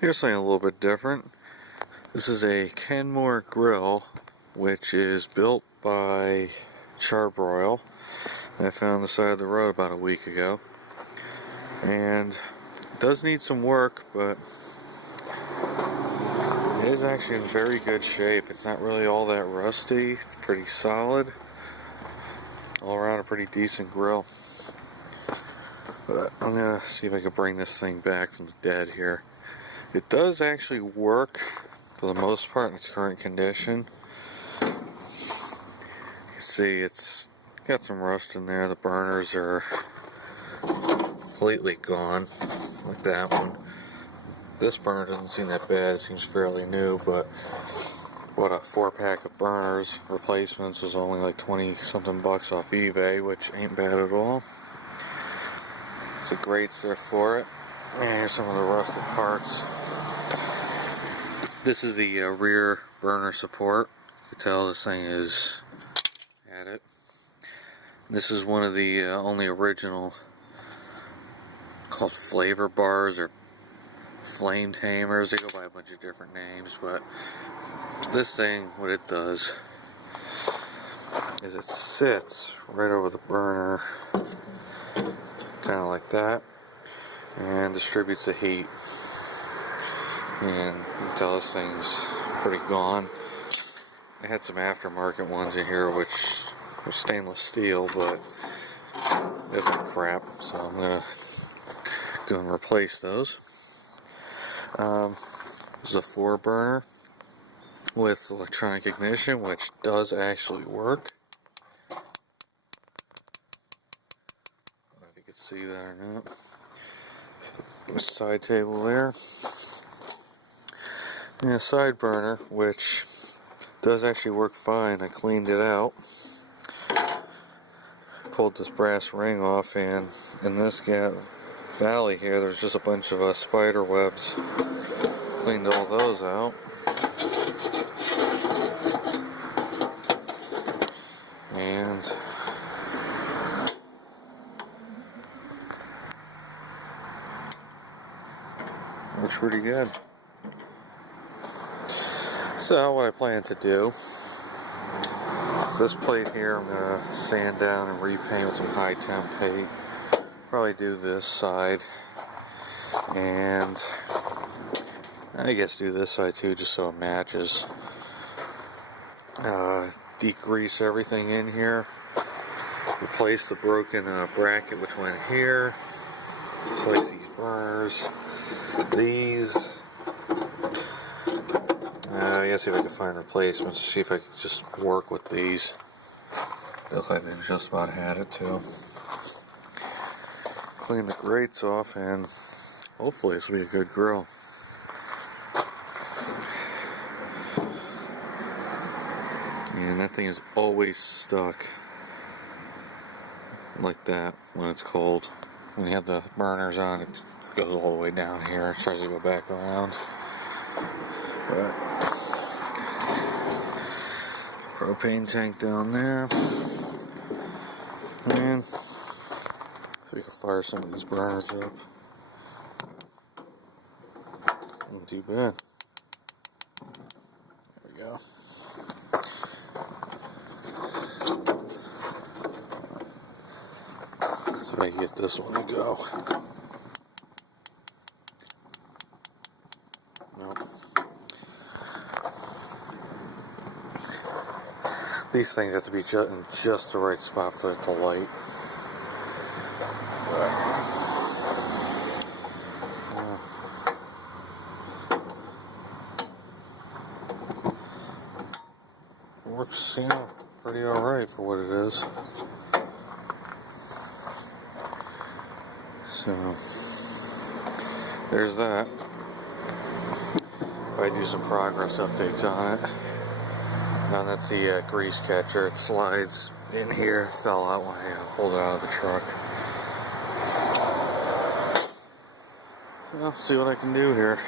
Here's something a little bit different. This is a Kenmore grill, which is built by Char Broil that I found on the side of the road about a week ago. And it does need some work, but it is actually in very good shape. It's not really all that rusty. It's pretty solid. All around a pretty decent grill. But I'm going to see if I can bring this thing back from the dead here. It does actually work for the most part in its current condition. You can see it's got some rust in there. The burners are completely gone, like that one. This burner doesn't seem that bad. It seems fairly new, but what, a 4-pack of burners replacements was only like 20 something bucks off eBay, which ain't bad at all. It's a grates there for it. And here's some of the rusted parts. This is the rear burner support. You can tell this thing is at it. This is one of the only original called flavor bars or flame tamers. They go by a bunch of different names, but this thing, what it does is it sits right over the burner, kind of like that, and distributes the heat. And you can tell this thing's pretty gone. I had some aftermarket ones in here which were stainless steel, but they're crap, so I'm gonna go and replace those. There's a 4-burner with electronic ignition, which does actually work. I don't know if you can see that or not. The side table there. And a side burner, which does actually work fine. I cleaned it out. Pulled this brass ring off, and in this valley here, there's just a bunch of spider webs. Cleaned all those out. And looks pretty good. So what I plan to do is this plate here I'm going to sand down and repaint with some high temp paint. Probably do this side, and I guess do this side too, just so it matches. Degrease everything in here. Replace the broken bracket which went here. Replace these burners. These. I guess see if I can find replacements. See if I can just work with these. They look like they've just about had it too. Clean the grates off, and hopefully this will be a good grill. And that thing is always stuck like that when it's cold. When you have the burners on, it goes all the way down here. It tries to go back around. But propane tank down there. And so we can fire some of these burners up. Not too bad. There we go. So I can get this one to go. Nope. These things have to be in just the right spot for it to light. Works, you know, pretty alright for what it is. So, there's that. I do some progress updates on it. Now that's the grease catcher. It slides in here. It fell out when I pulled it out of the truck. So, see what I can do here.